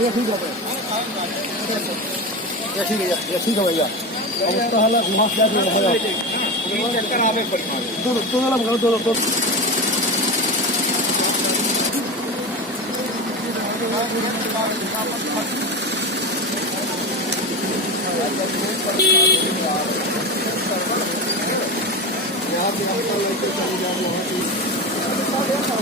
ये ठीक है ये ठीक है ये ठीक है भैया अब उसका हालत वहाँ क्या है चक्कर आवे पर दो लगा दो यहाँ पे अंकल लेके चले जाओ वहाँ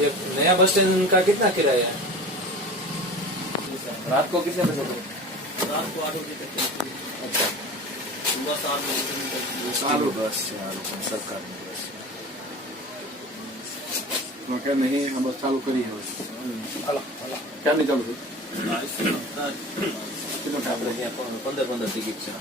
ये नया बस स्टैंड का कितना किराया है? रात को कितने बजे तक? रात को 8 बजे तक चलती है। अच्छा, सुबह 7 बजे तक चालू बस सरकार की बस तो क्या नहीं हम बस चालू करी है क्या नहीं चालू આપણે ત્યાં 15 ટિકિટ છે.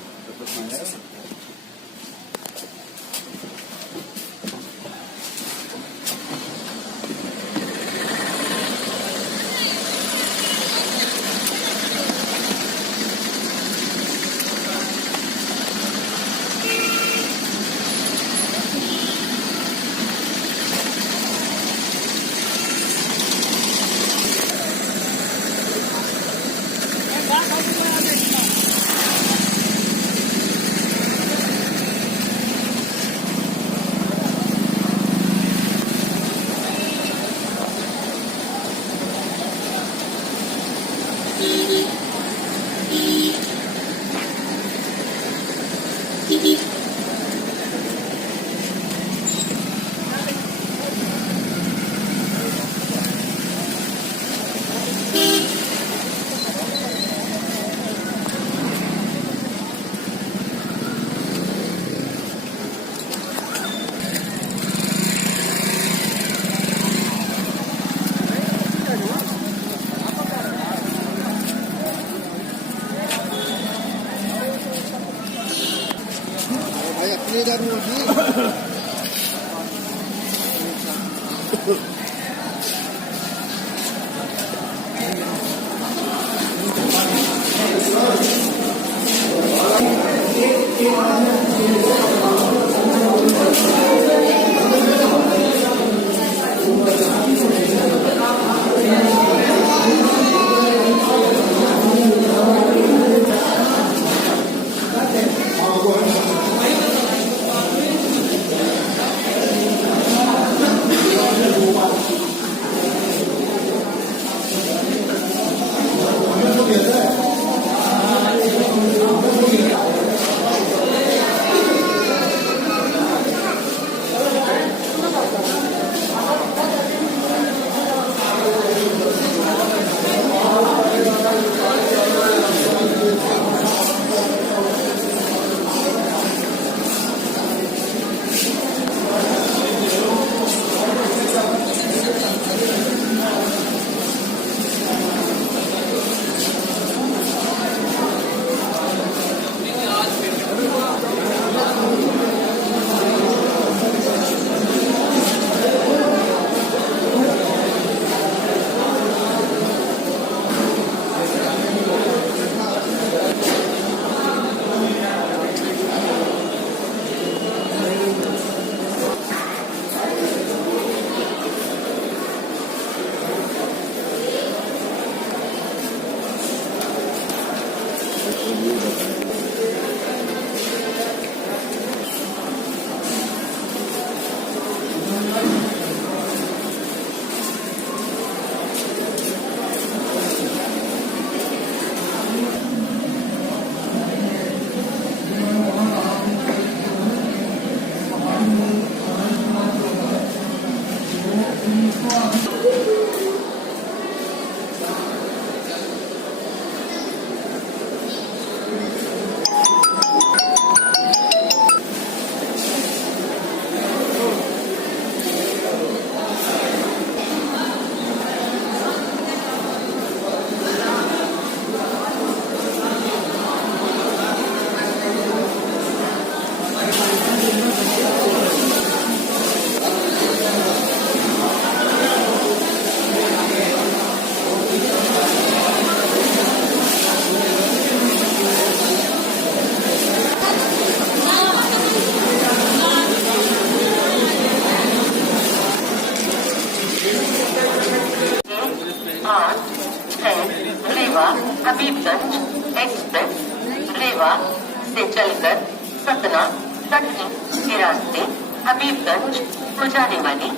प्रयाग से हबीबगंज को जाने वाली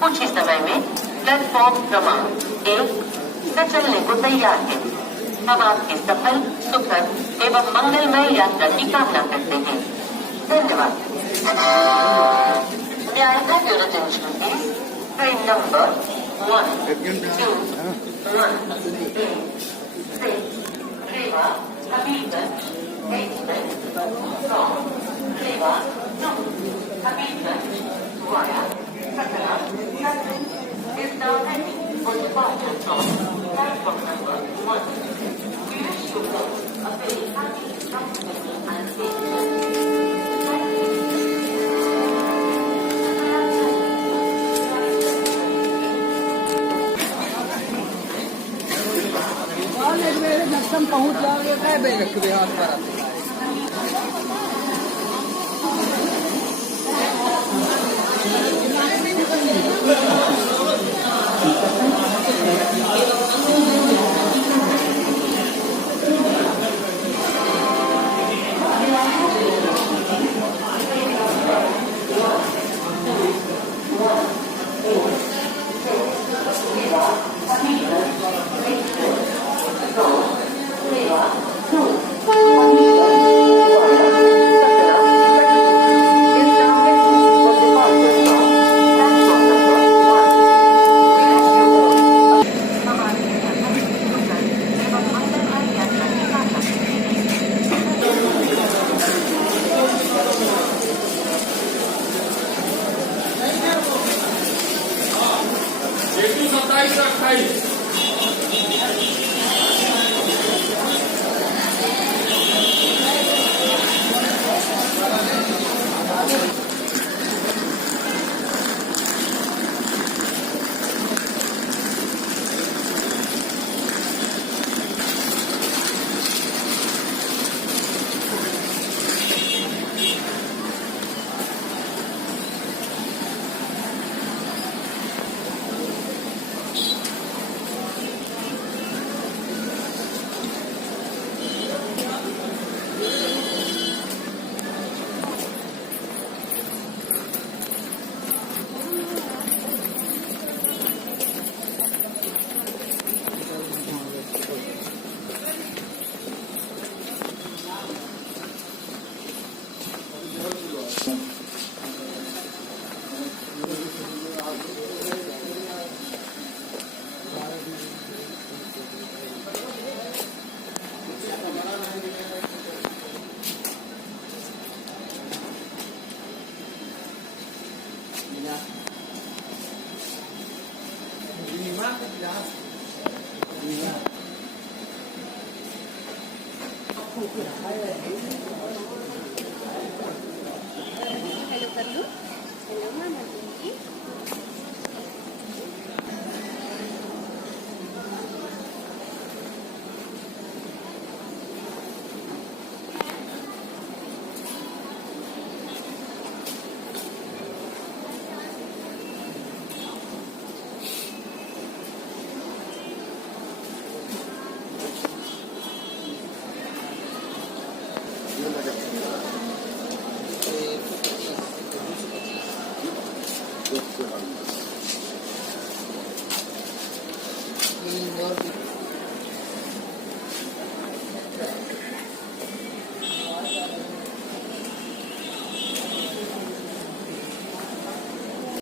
कुछ ही समय में प्लेटफॉर्म क्रमांक 1 से चलने को तैयार है। हम आपकी सफल, सुखद एवं मंगलमय यात्रा की कामना करते हैं। धन्यवाद। May I have your attention, please? Train number 1, 2, 1, 6, Rewa, Habibganj, Express from Rewa to Habibganj via Satara is now ready for departure from platform number 1. We wish you all a very happy, comfortable and safe journey. Thank you. Junction पहुंच जाओगे कह देंगे बिहार पर